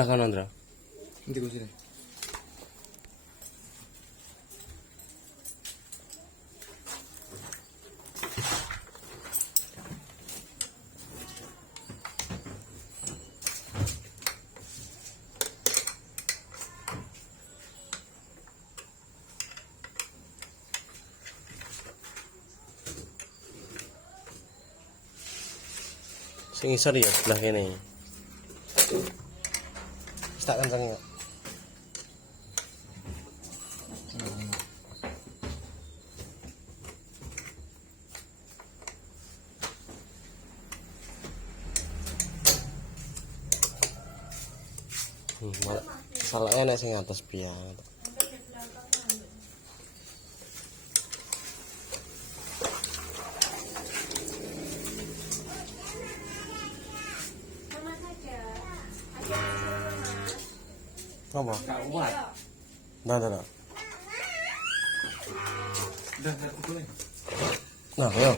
Sebelah kanan, Dra. Nanti gue sini. Sing isor ya sebelah kene. Wis tak kenceng ya. Salahnya nek sing atas biang. Apa? Kuat. Nah. Udah, aku boleh. Nah, ayo.